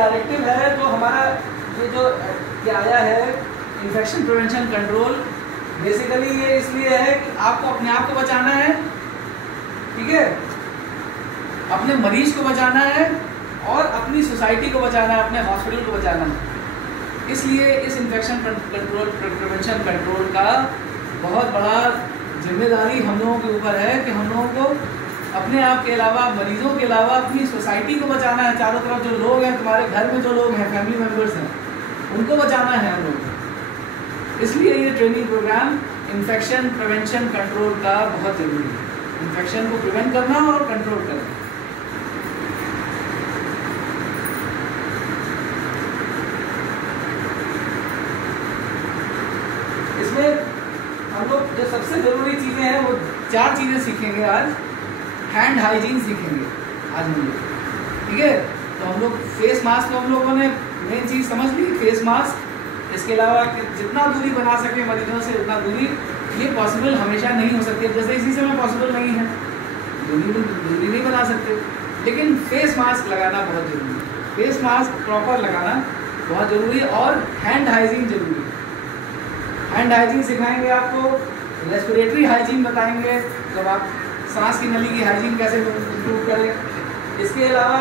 Directive है जो हमारा ये जो आया है इन्फेक्शन प्रिवेंशन कंट्रोल, बेसिकली ये इसलिए है कि आपको अपने आप को बचाना है, ठीक है, अपने मरीज को बचाना है और अपनी सोसाइटी को बचाना है, अपने हॉस्पिटल को बचाना है। इसलिए इस इन्फेक्शन कंट्रोल प्रिवेंशन कंट्रोल का बहुत बड़ा जिम्मेदारी हम लोगों के ऊपर है कि हम लोगों को अपने आप के अलावा, मरीजों के अलावा अपनी सोसाइटी को बचाना है। चारों तरफ जो लोग हैं, तुम्हारे घर में जो लोग हैं, फैमिली मेम्बर्स हैं, उनको बचाना है हम लोगों को। इसलिए ये training program infection prevention control का बहुत जरूरी है, इन्फेक्शन को प्रिवेंट करना और कंट्रोल करना। इसमें हम लोग जो सबसे जरूरी चीजें हैं वो 4 चीजें सीखेंगे आज। हैंड हाइजीन सीखेंगे आज हम लोग, ठीक है। तो हम लोग फेस मास्क, हम लोगों ने मेन चीज समझ ली, फेस मास्क। इसके अलावा जितना दूरी बना सके मरीजों से उतना दूरी, ये पॉसिबल हमेशा नहीं हो सकती है, जैसे इसी समय पॉसिबल नहीं है, दूरी नहीं बना सकते, लेकिन फेस मास्क लगाना बहुत जरूरी है। फेस मास्क प्रॉपर लगाना बहुत जरूरी है और हैंड हाइजीन जरूरी है। हैंड हाइजीन सिखाएंगे आपको, रेस्पिरेटरी हाइजीन बताएंगे, जब आप सांस की नली की हाइजीन कैसे इम्प्रूव करें। इसके अलावा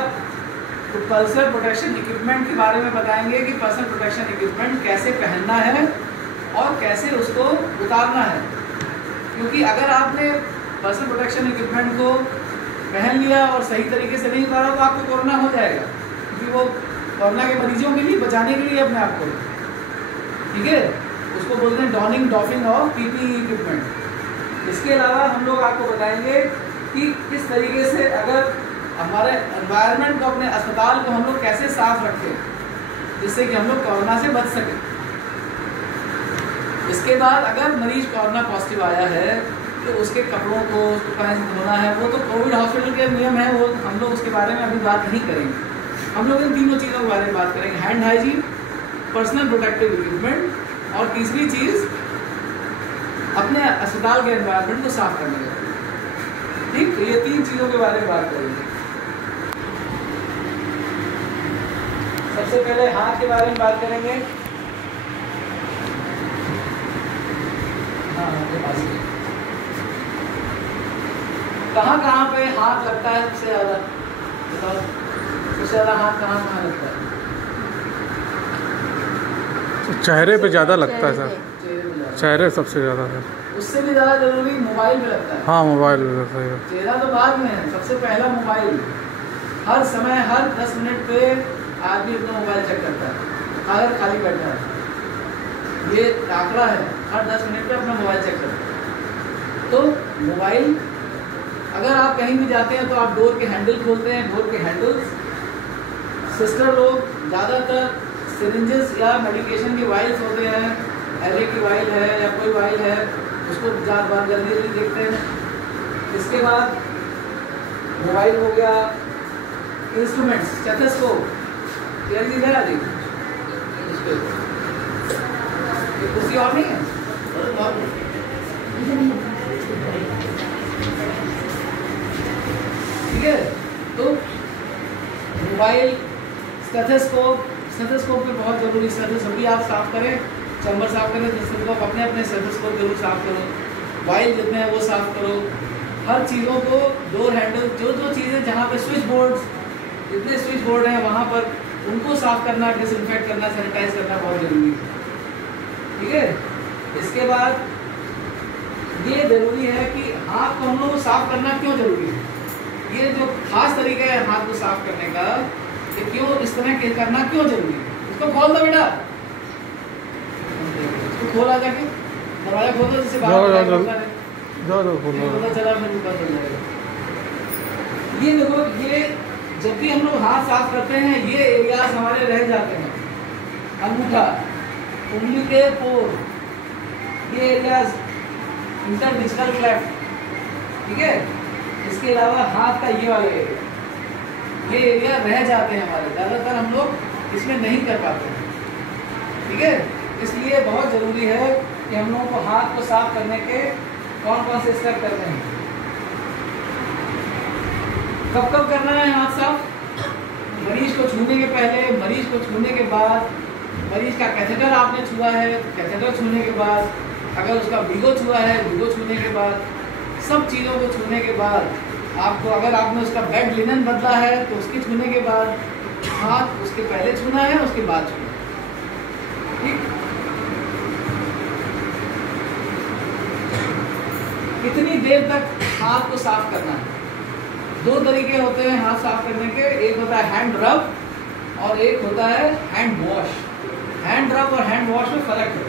तो पर्सनल प्रोटेक्शन इक्विपमेंट के बारे में बताएंगे कि पर्सनल प्रोटेक्शन इक्विपमेंट कैसे पहनना है और कैसे उसको उतारना है, क्योंकि अगर आपने पर्सनल प्रोटेक्शन इक्विपमेंट को पहन लिया और सही तरीके से नहीं उतारा तो आपको कोरोना हो जाएगा, क्योंकि वो कोरोना के मरीजों के लिए बचाने के लिए अपने आप को, ठीक है, उसको बोलते हैं dawning doffing of PPE equipment. इसके अलावा हम लोग आपको बताएंगे कि किस तरीके से अगर हमारे एनवायरनमेंट को, अपने अस्पताल को हम लोग कैसे साफ रखें जिससे कि हम लोग कोरोना से बच सकें। इसके बाद अगर मरीज कोरोना पॉजिटिव आया है तो उसके कपड़ों को, उसको कैसे धोना है, वो तो कोविड हॉस्पिटल के नियम है, वो हम लोग उसके बारे में अभी बात नहीं करेंगे। हम लोग इन तीनों चीज़ों के बारे में बात करेंगे, hand hygiene, personal protective equipment और तीसरी चीज़ अपने अस्पताल के एनवायरनमेंट को साफ करने का, ठीक। तो ये 3 चीज़ों के बारे में बात करेंगे। सबसे पहले हाथ के बारे में बात करेंगे। हाँ, कहाँ पे हाथ लगता है सबसे ज़्यादा, बताओ, सबसे ज़्यादा हाथ कहाँ लगता है? चेहरे पे ज़्यादा लगता है सर, चेहरे सबसे ज़्यादा है। उससे भी ज़्यादा जरूरी मोबाइल में लगता है। हाँ, मोबाइल में लगता है। चेहरा तो बाद में है, सबसे पहला मोबाइल। हर समय, हर 10 मिनट पे आदमी अपना मोबाइल चेक करता है, अगर खाली बैठा है। ये आंकड़ा है, हर 10 मिनट पे अपना मोबाइल चेक करता है। तो मोबाइल, अगर आप कहीं भी जाते हैं तो आप डोर के हैंडल खोलते हैं, डोर के हैंडल्स। सिस्टर लोग ज़्यादातर सिरिंजेस या मेडिकेशन की वाइल्स होते हैं, एलए की वाइल है या कोई वाइल है, उसको जल्दी जल्दी देखते हैं। इसके बाद मोबाइल हो गया, इंस्ट्रूमेंट्स, स्टेथोस्कोप, ये है जी, कुर्सी और नहीं है, ठीक है। तो मोबाइल, स्टेथोस्कोप पे बहुत जरूरी, स्टेथोस्कोप भी आप साफ करें, चैम्बर साफ करें, स्टेथोस्कोप अपने अपने स्टेथोस्कोप जरूर साफ करो, वाइल जितने हैं वो साफ करो। हर चीज़ों को, डोर हैंडल, जो चीज़ें जहाँ पे स्विच बोर्ड, जितने स्विच बोर्ड हैं वहाँ पर उनको साफ करना, डिसइंफेक्ट करना, सैनिटाइज करना बहुत जरूरी है, ठीक है। इसके बाद ये जरूरी है कि हाथ को हम लोग को साफ करना क्यों जरूरी है, ये जो खास तरीका है हाथ को साफ करने का, ये क्यों इस तरह के करना क्यों जरूरी है। इसको खोल दो बेटा, इसको खोला जाके, दरवाजा खोल दो, जिससे बाहर पता चला फिर ऊपर चल जाएगा। ये देखो, ये जब भी हम लोग हाथ साफ करते हैं ये एरियाज हमारे रह जाते हैं, अंगूठा, उंगली के पोर, ये एरियाज, इंटरडिजिटल क्लेफ्ट, ठीक है। इसके अलावा हाथ का ये वाला एरिया, ये एरिया रह जाते हैं हमारे, ज़्यादातर हम लोग इसमें नहीं कर पाते हैं, ठीक है। इसलिए बहुत ज़रूरी है कि हम लोगों को हाथ को साफ करने के कौन कौन से स्टेप करने हैं। कब कब करना है हाथ साफ? मरीज को छूने के पहले, मरीज को छूने के बाद, मरीज का कैथेटर आपने छुआ है, कैथेटर छूने के बाद, अगर उसका वीगो छुआ है, वीगो छूने के बाद, सब चीज़ों को छूने के बाद आपको, अगर आपने उसका बेड लिनन बदला है तो उसके छूने के बाद, हाथ उसके पहले छूना है, उसके बाद छूना है। ठीक, कितनी देर तक हाथ को साफ करना है? दो तरीके होते हैं हाथ साफ करने के, एक होता है हैंड रब और एक होता है हैंड वॉश। हैंड रब और हैंड वॉश में फर्क है।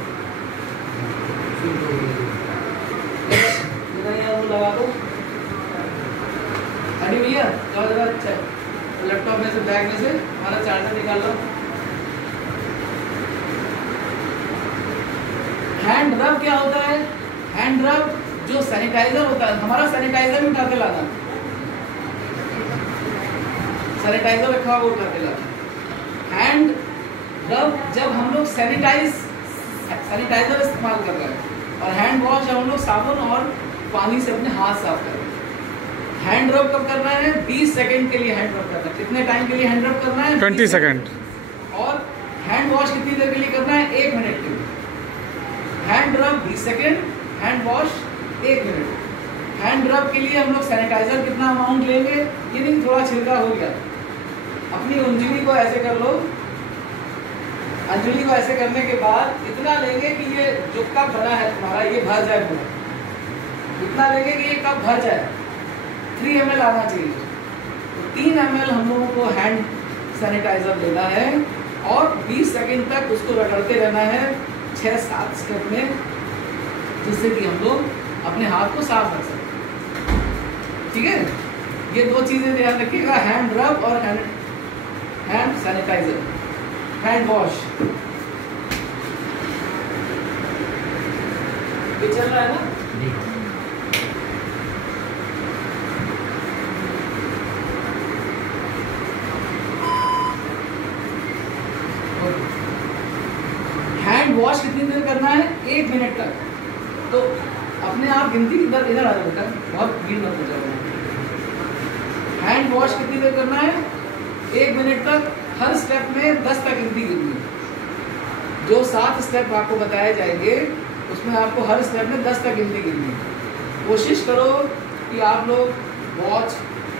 लगा दो अरे भैया, जाओ जरा लैपटॉप में से, बैग में से हमारा चार्जर निकाल लो। हैंड रब क्या होता है? हैंड रब जो सैनिटाइजर होता है, हमारा सैनिटाइजर भी उठा के लाना, सैनिटाइजर रखा हुआ उठा के लाना। हैंड रब जब हम लोग सैनिटाइजर इस्तेमाल कर रहे हैं, और हैंड वॉश जब हम लोग साबुन और पानी से अपने हाथ साफ कर रहे हैं। हैंड रब कब करना है? 20 सेकंड के लिए हैंड रब करना है। कितने टाइम के लिए हैंड रब करना है? 20 सेकंड। और हैंड वॉश कितनी देर के लिए करना है? 1 मिनट के लिए। हैंड रब 20 second, hand wash 1 minute. Hand रब के लिए हम लोग सैनिटाइजर कितना अमाउंट लेंगे? ये नहीं थोड़ा छिड़का हो गया, अपनी अंजलि को ऐसे कर लो, अंजलि को ऐसे करने के बाद इतना लेंगे कि ये जो कप भरा है तुम्हारा, ये भर जाए पूरा। इतना लेंगे कि ये कप भर जाए, 3 ml आना चाहिए। तो 3 ml हम लोगों को हैंड सैनिटाइजर लेना है और 20 सेकंड तक उसको रगड़ते रहना है 6-7 स्टेप में, जिससे कि हम लोग अपने हाथ को साफ रख सकें। ठीक है, ये 2 चीजें ध्यान रखिएगा, हैंड रब और हैंड सैनिटाइजर, हैंड वॉश। ये चल रहा है ना? हैंड वॉश कितनी देर करना है? 1 मिनट तक। तो अपने आप गिनती इधर इधर आ जाता है, बहुत भीड़ मत हो जाएगा। हैंड वॉश कितनी देर करना है? 1 मिनट तक। हर स्टेप में 10 तक गिनती गिननी है। जो 7 स्टेप आपको बताए जाएंगे उसमें आपको हर स्टेप में 10 तक गिनती गिननी है। कोशिश करो कि आप लोग वॉच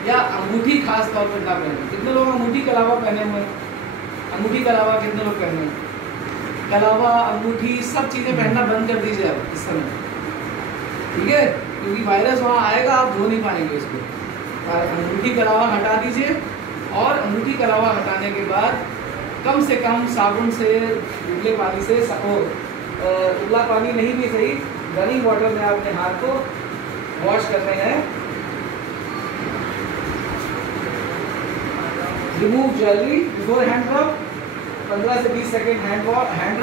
या अंगूठी खास तौर पर ना पहने। कितने लोग अंगूठी के अलावा पहने हुए? अंगूठी के अलावा कितने लोग पहने? कलावा, अंगूठी, सब चीज़ें पहनना बंद कर दीजिए आप इस समय। ठीक है, क्योंकि वायरस वहाँ आएगा, आप धो नहीं पाएंगे इसको। अंगूठी कलावा हटा दीजिए, और अंगूठी कलावा हटाने के बाद कम से कम साबुन से, उबले पानी से, उबला पानी नहीं भी सही, रनिंग वाटर में आप अपने हाथ को वॉश करते हैं। रिमूव ज्वेलरी बिफोर हैंड रब, 15 से 20 सेकेंड हैंड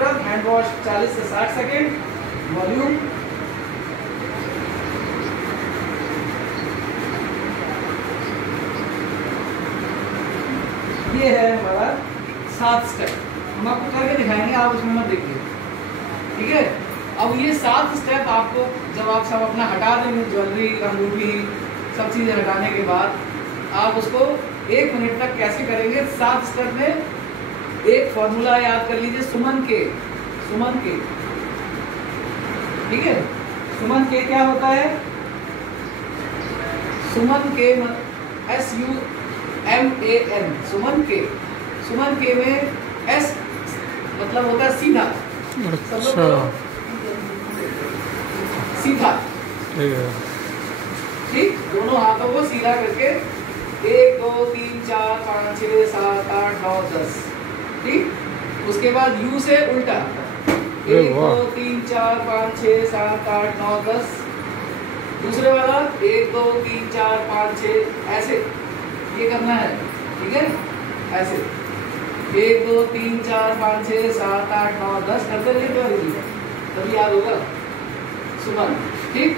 रब, हैंड वॉश 40 से 60 सेकेंड। वॉल्यूम ये है हमारा 7 स्टेप, हम आपको करके दिखाएंगे, आप उसमें मत देखिए। ठीक है, अब ये 7 स्टेप आपको जब आप सब अपना हटा देंगे, ज्वेलरी, अंगूठी, सब चीज़ें हटाने के बाद आप उसको 1 मिनट तक कैसे करेंगे? 7 स्टेप में एक फॉर्मूला याद कर लीजिए, सुमन के। ठीक है, सुमन के क्या होता है? सुमन के SUMAN, सुमन के में S मतलब होता है सीधा। अच्छा, सीधा। ठीक, दोनों हाथों को सीधा करके 1 2 3 4 5 6 7 8 9 10। ठीक, उसके बाद U से उल्टा 1 2 3 4 5 6 7 8 9 10। दूसरे वाला 1 2 3 4 5 6, ऐसे ये करना है। ठीक है, ऐसे 1 2 3 4 5 6 7 8 9 10 करते रहिए, तभी याद होगा। सुमन। ठीक,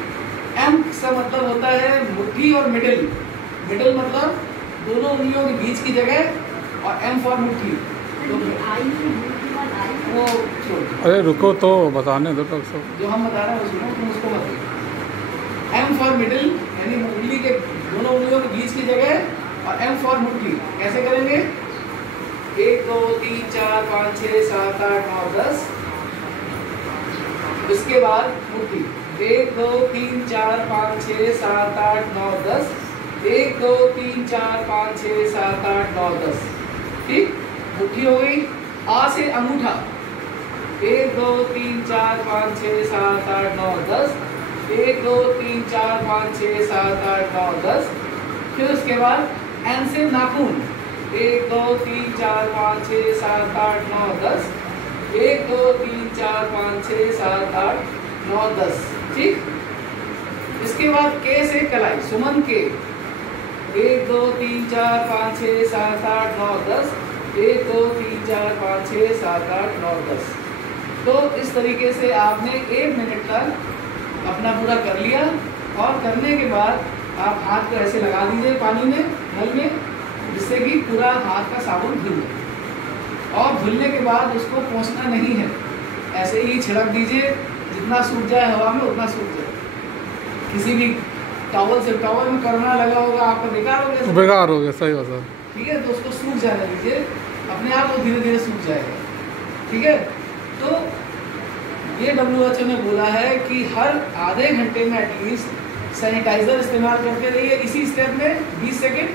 M का मतलब होता है मुट्ठी और मिडिल। मिडिल मतलब दोनों उंगलियों के बीच की जगह, और M फॉर मुट्ठी। तो वो अरे रुको तो बताने दो तब सब जो हम बता रहे हैं उसको, तुम उसको मत देखो। M फॉर मिडिल यानी उंगली के दोनों उंगलियों के बीच की जगह, और M फॉर मुट्ठी। कैसे करेंगे? 1 2 3 4 5 6 7 8 9 10। इसके बाद मुट्ठी 1 2 3 4 5 6 7 8 9 10। 1 2 3 4 5 6 7 8 9 10। ठीक, मुट्ठी हो गई। आ से अंगूठा 1 2 3 4 5 6 7 8 9 10। 1 2 3 4 5 6 7 8 9 10। फिर उसके बाद एन से नाखून 1 2 3 4 5 6 7 8 9 10। 1 2 3 4 5 6 7 8 9 10। ठीक, इसके बाद के से कलाई सुमन के 1 2 3 4 5 6 7 8 9 10। 1 2 3 4 5 6 7 8 9 10। तो इस तरीके से आपने 1 मिनट तक अपना पूरा कर लिया। और करने के बाद आप हाथ को ऐसे लगा दीजिए पानी में, नल में, जिससे कि पूरा हाथ का साबुन धुल जाए। और धुलने के बाद उसको पोंछना नहीं है, ऐसे ही छिड़क दीजिए, जितना सूख जाए हवा में उतना सूख जाए। किसी भी टॉवल से, टॉवल में कोरोना लगा होगा आपका, बेकार हो गया, बेकार हो गया, सही बात है। ठीक है, तो उसको सूख जाने दीजिए, अपने आप वो धीरे धीरे सूख जाएगा। ठीक है, तो ये WHO ने बोला है कि हर आधे घंटे में एटलीस्ट सैनिटाइजर इस्तेमाल करते रहिए इसी स्टेप में 20 सेकेंड,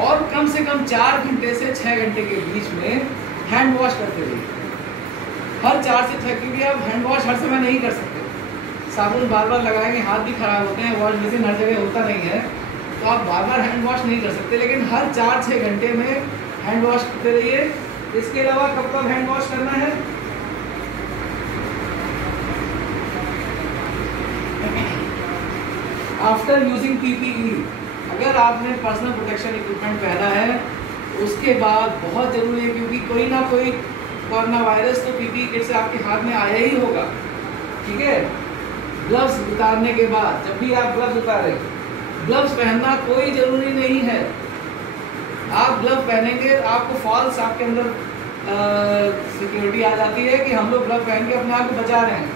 और कम से कम 4 घंटे से 6 घंटे के बीच में हैंड वॉश करते रहिए। हर 4 से 6 के लिए आप हैंड वॉश हर समय नहीं कर सकते, साबुन बार बार लगाएंगे हाथ भी खराब होते हैं, वॉश बेसिन हर जगह होता नहीं है, तो आप बार बार हैंड वॉश नहीं कर सकते, लेकिन हर 4-6 घंटे में हैंड वॉश करते रहिए। इसके अलावा कब कब हैंड वॉश करना है? आफ्टर यूजिंग PPE, अगर आपने पर्सनल प्रोटेक्शन इक्विपमेंट पहना है उसके बाद बहुत ज़रूरी है, क्योंकि कोई ना कोई कोरोना वायरस तो PPE किट से आपके हाथ में आया ही होगा। ठीक है, ग्लव्स उतारने के बाद, जब भी आप ग्लव्स उतारें, ग्लव्स पहनना कोई ज़रूरी नहीं है। आप ग्लव पहनेंगे आपको फॉल्स आपके अंदर सिक्योरिटी आ जाती है कि हम लोग ग्लव पहन के अपने आप को बचा रहे हैं।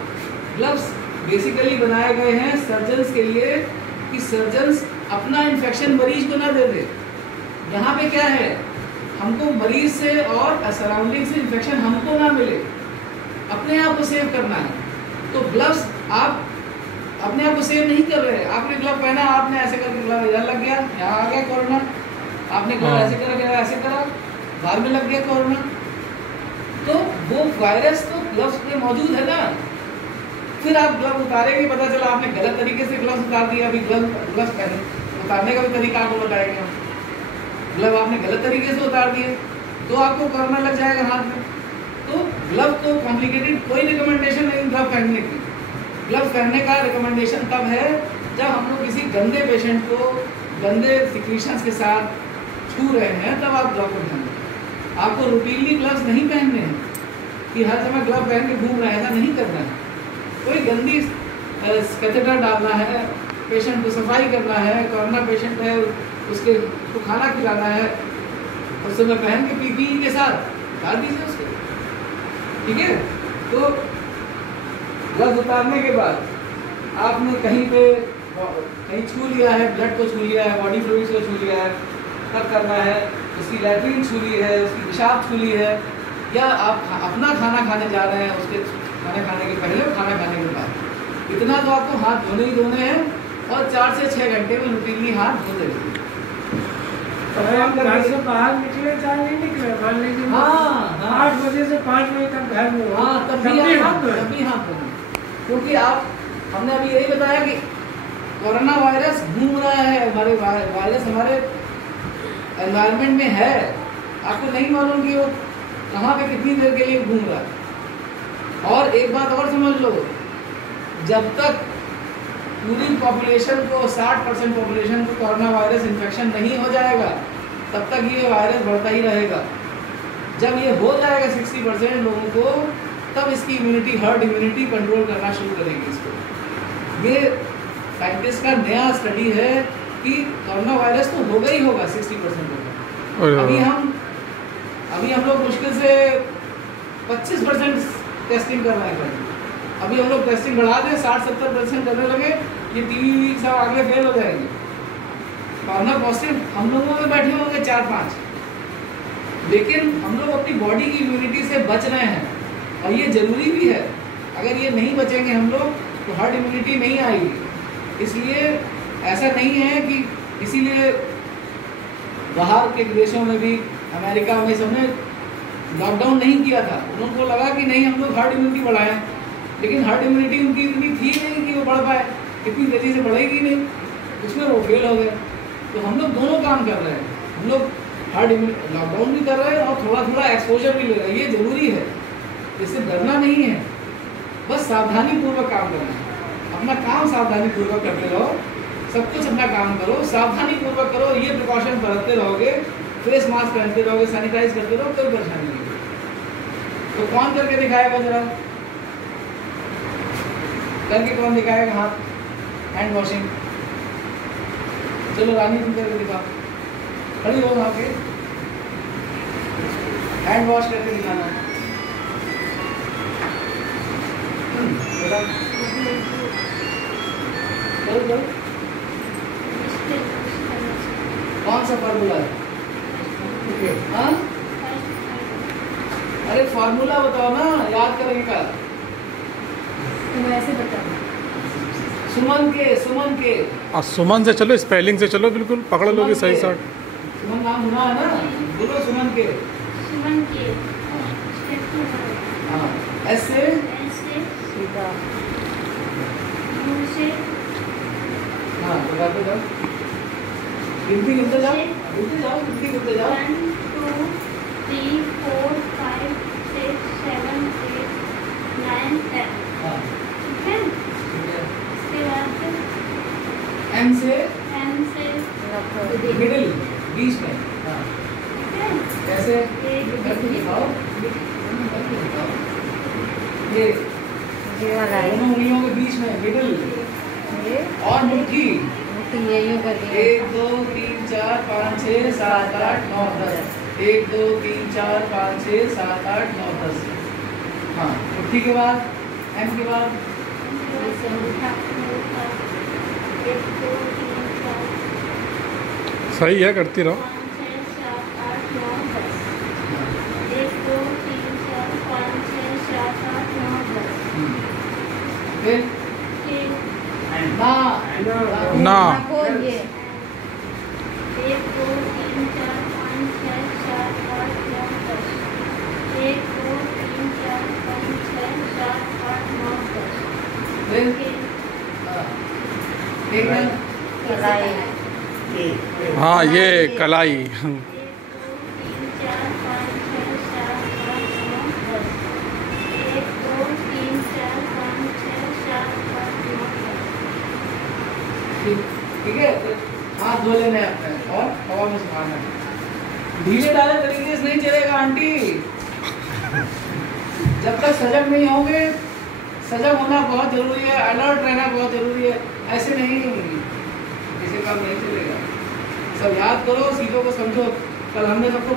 ग्लव्स बेसिकली बनाए गए हैं सर्जन्स के लिए कि सर्जन्स अपना इन्फेक्शन मरीज को ना दे दे। यहाँ पे क्या है, हमको मरीज से और सराउंडिंग से इन्फेक्शन हमको ना मिले, अपने आप को सेव करना है। तो ग्लव्स आप अपने आप को सेव नहीं कर रहे। आपने ग्लव पहना, आपने ऐसे करके ग्लव इधर लग गया, यहाँ आ गया कोरोना, आपने ग्लव ऐसे करा, ऐसे करा, बाहर में लग गया कोरोना, तो वो वायरस तो ग्लव्स में मौजूद है ना। फिर आप ग्लव उतारेंगे, पता चला आपने गलत तरीके से ग्लव्स उतार दिया। अभी ग्लव्स पहने, उतारने का भी तरीका आपको बताएंगे हम। ग्लव आपने गलत तरीके से उतार दिए तो आपको कोरोना लग जाएगा हाथ में। तो ग्लव को कॉम्प्लिकेटेड कोई रिकमेंडेशन नहीं ग्लव पहनने की। ग्लव पहनने का रिकमेंडेशन तब है जब हम लोग किसी गंदे पेशेंट को गंदे सिक्रीशंस के साथ छू रहे हैं, तब आप ग्लव को पहनें। आपको रूटीनली ग्लव्स नहीं पहनने हैं कि हर समय ग्लव पहन के घूम रहे हैं, ऐसा नहीं करना है। कोई गंदी कैथेटर डालना है, पेशेंट को सफाई करना है, कोरोना पेशेंट है उसके को खाना खिलाना है, उस समय पहन के PPE के साथ डाल दीजिए उसको। ठीक है, तो ग्लव्स उतारने के बाद आपने कहीं छू लिया है, ब्लड को छू लिया है, बॉडी फ्लूइड्स को छू लिया है, तब करना है। उसकी लैट्रिन छू ली है, उसकी पेशाब छू ली है, या आप अपना खाना खाने जा रहे हैं, उसके खाना खाने के पहले और खाना खाने के बाद, इतना तो आपको हाथ धोने ही धोने हैं। और 4 से 6 घंटे में रूटीनली हाथ धोते रहिए। घर से बाहर निकले चाहे नहीं निकले, मान लीजिए 8 बजे से 5 बजे तक घर में हो, तब भी हाथ धोने, क्योंकि आप, हमने अभी यही बताया कि कोरोना वायरस घूम रहा है, हमारे वायरस हमारे एनवायरनमेंट में है, आपको नहीं मालूम कि वो कहाँ पे कितनी देर के लिए घूम रहा है। और एक बात और समझ लो, जब तक पूरी पॉपुलेशन को 60% पॉपुलेशन को कोरोना वायरस इन्फेक्शन नहीं हो जाएगा, तब तक ये वायरस बढ़ता ही रहेगा। जब ये हो जाएगा 60% लोगों को, तब इसकी इम्यूनिटी, हर्ड इम्यूनिटी कंट्रोल करना शुरू करेगी इसको। ये साइंटिस्ट का नया स्टडी है कि कोरोना वायरस तो होगा ही होगा, 60% होगा। अभी हम लोग मुश्किल से 25% टेस्टिंग कर रहे हैं। अभी हम लोग टेस्टिंग बढ़ा दें, 60-70% करने लगे, ये टीवी सब आगे फेल हो जाएंगे। कोरोना पॉजिटिव हम लोगों में बैठे होंगे 4-5, लेकिन हम लोग अपनी बॉडी की इम्यूनिटी से बच रहे हैं और ये ज़रूरी भी है। अगर ये नहीं बचेंगे हम लोग तो हर्ड इम्यूनिटी नहीं आएगी। इसलिए ऐसा नहीं है कि इसीलिए बाहर के देशों में भी, अमेरिका में सबने लॉकडाउन नहीं किया था। उनको लगा कि नहीं हम लोग हर्ड इम्यूनिटी बढ़ाएं, लेकिन हर्ड इम्यूनिटी उनकी इतनी थी नहीं कि वो बढ़ पाए, इतनी तेज़ी से बढ़ेगी नहीं, उसमें वो फेल हो गए। तो हम लोग दोनों काम कर रहे हैं, हम लोग हर्ड लॉकडाउन भी कर रहे हैं और थोड़ा थोड़ा एक्सपोजर भी ले रहे हैं। ये ज़रूरी है, इससे डरना नहीं है, बस सावधानी पूर्वक काम करना है। अपना काम सावधानी पूर्वक करते रहो, सब कुछ अपना काम करो, सावधानी पूर्वक करो। ये प्रिकॉशन बरतते रहोगे, फेस मास्क पहनते रहोगे, सैनिटाइज करते रहो, कोई परेशानी नहीं है। तो कौन करके दिखाएगा जरा, करके कौन दिखाएगा? हाथ हैंड वॉशिंग। चलो रानी तुम करके दिखाओ, खड़ी हो वहाँ पे, हैंड वॉश करके दिखाना। चलो कौन सा फार्मूला है? हाँ, अरे फार्मूला बताओ ना, याद करेंगे कल। वैसे बताओ। सुमन के सुमन से चलो, स्पेलिंग से चलो, बिल्कुल पकड़ लोगे सही साथ। सुमन नाम सुना है ना, बोलो सुमन के। हाँ, ऐसे सीधा। हाँ, बताते जाओ, गिनते जाओ, गिनते जाओ। 1 2 3 4 5 6 7 8 9 10। हाँ, ठीक है, इसके बाद एम से M से मिडिल, बीच में। हाँ, ठीक है, कैसे? एक करके दिखाओ, करके दिखाओ। ये ये वाला है। दोनों उंगलियों के बीच में मिडिल ये और मुट्ठी। ये यूं करके 1 2 3 4 5 6 7 8 9 10। 1 2 3 4 5 6 7 8 9 10। हाँ, मुट्ठी के बाद एम के बाद ऐसे उठा 1 2 3 4 सही है, करती रहो। 5 6 7 8 9 10। 1 2 3 4 5 6 7 8 9 10। फिर ठीक, ना को ये 1 2 3 4 5 6 7 8 9 10। 1 2 3 4 5 6 7 8 9 10। फिर ठीक है। कलाई। हाँ, ये कलाई। 1 2 3 4 5 6 7 8 9 10। 1 2 3 4 5 6 7 8 9 10। ठीक है, हाथ धो लेने हैं अपने और हवा में सुखाना है। ढीले डाले तरीके से नहीं चलेगा आंटी, जब तक सजग नहीं होंगे। सजग होना बहुत जरूरी है, अलर्ट रहना बहुत जरूरी है। ऐसे नहीं, ऐसे काम नहीं चलेगा। सब याद करो, चीज़ों को समझो। कल हमने सबको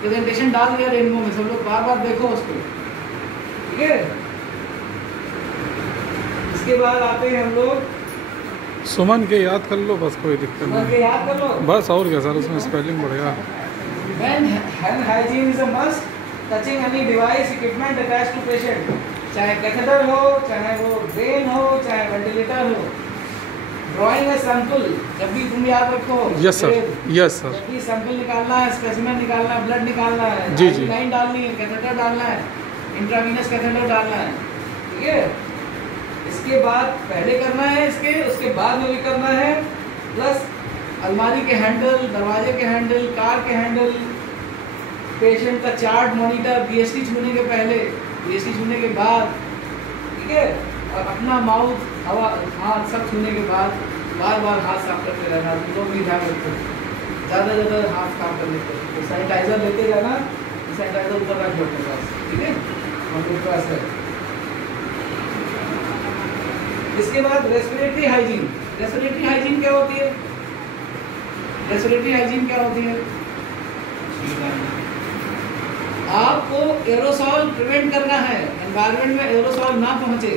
प्रेजेंटेशन डाल दिया रेनबो में, सब लोग बार बार देखो उसको, ठीक है। इसके बाद आते हैं हम लोग सुमन के याद कर लो बस, कोई दिक्कत सुमन के नहीं। याद कर लो। बस और क्या सर, उसमें स्पेलिंग बढ़िया। When hand hygiene is a must, touching any device, equipment attached to patient, चाहे कैथेटर हो, चाहे वो ड्रेन हो, चाहे वेंटिलेटर हो। ड्राइंग है सैंपल, जब भी तुम याद रखो। Yes sir, yes sir. जब भी सैंपल निकालना है, स्पेसिमेन निकालना है, ब्लड निकालना है, जी, जी। लाइन डालनी है, कैथेटर डालना है, इंट्रावीनस कैथेटर डालना है, ठीक है। इसके बाद पहले करना है, इसके उसके बाद में भी करना है। प्लस अलमारी के हैंडल, दरवाजे के हैंडल, कार के हैंडल, पेशेंट का चार्ट, मॉनिटर, बीएसटी छूने के पहले, बीएसटी छूने के बाद, ठीक है। और अपना माउथ, हवा, हाथ सब छूने के बाद बार बार हाथ साफ करते रहना। तुम लोग भी ध्यान रखो, ज़्यादा ज़्यादा हाथ साफ करने को। तो सैनिटाइजर लेते जाना, सैनिटाइजर ऊपर रख लो अपने पास, ठीक है, हम लोग पास है। इसके बाद रेस्पिरेटरी हाइजीन। रेस्पिरेटरी हाइजीन क्या होती है? रेस्पिरेटरी हाइजीन क्या होती है? आपको एरोसॉल प्रिवेंट करना है, एनवायरनमेंट में एरोसॉल ना पहुंचे,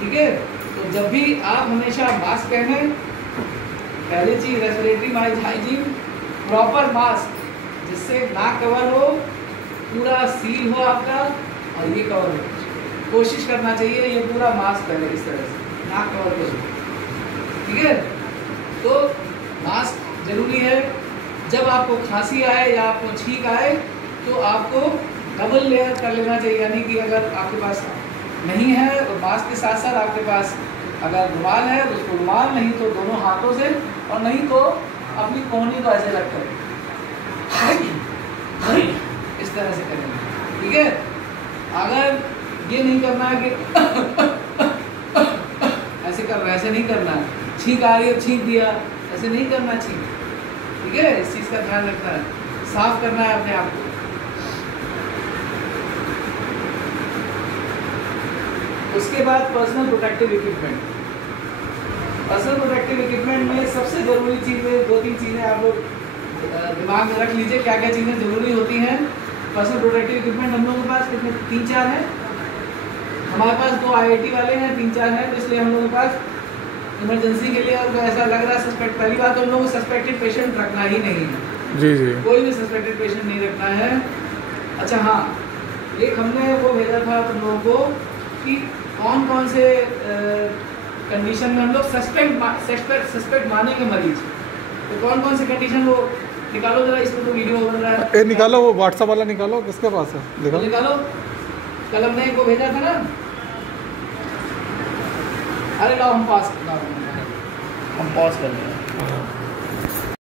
ठीक है। तो जब भी आप हमेशा मास्क पहने, पहली चीज रेस्पिरेटरी हाइजीन, प्रॉपर मास्क। जिससे नाक कवर हो, पूरा सील हो आपका और ये कवर हो। कोशिश करना चाहिए ये पूरा मास्क पहले इस तरह से नाक कवर करो, ठीक है। तो मास्क जरूरी है। जब आपको खांसी आए या आपको छींक आए तो आपको डबल लेयर कर लेना चाहिए, यानी कि अगर आपके पास नहीं है और मास्क के साथ साथ आपके पास अगर रुमाल है तो उसको रुमाल, नहीं तो दोनों हाथों से, और नहीं तो अपनी कोहनी को ऐसे रख कर इस तरह से करेंगे, ठीक है। अगर ये नहीं करना है कि ऐसे कर रहा है, ऐसे नहीं करना है, छींक आ रही है छींक दिया, ऐसे नहीं करना छींक, ठीक है। इस चीज़ का ध्यान रखना है, साफ करना है अपने आप को। उसके बाद personal protective equipment. Personal protective equipment में सबसे ज़रूरी चीज़ें 2-3 चीज़ें आप लोग दिमाग में रख लीजिए, क्या क्या चीज़ें ज़रूरी होती हैं। पर्सनल प्रोटेक्टिव इक्विपमेंट हम लोगों के पास कितने 3-4 हैं। हमारे पास 2 IIT वाले हैं, 3-4 हैं, तो इसलिए हम लोगों के पास इमरजेंसी के लिए और ऐसा लग रहा है सस्पेक्ट, पहली बात तो हम लोगों को सस्पेक्टेड पेशेंट रखना ही नहीं है। जी जी, कोई भी सस्पेक्टेड पेशेंट नहीं रखना है। अच्छा हाँ, एक हमने वो भेजा था तुम लोगों को कि कौन कौन से कंडीशन में हम लोग सस्पेक्ट मानेंगे मरीज, तो कौन कौन से कंडीशन वो निकालो जरा, इसमें तो वीडियो बन रहा है। ये निकालो, वो व्हाट्सएप वाला निकालो, किसके पास है तो निकालो। कल हमने एक को भेजा था ना, अरे लाओ हम पॉज कर लें।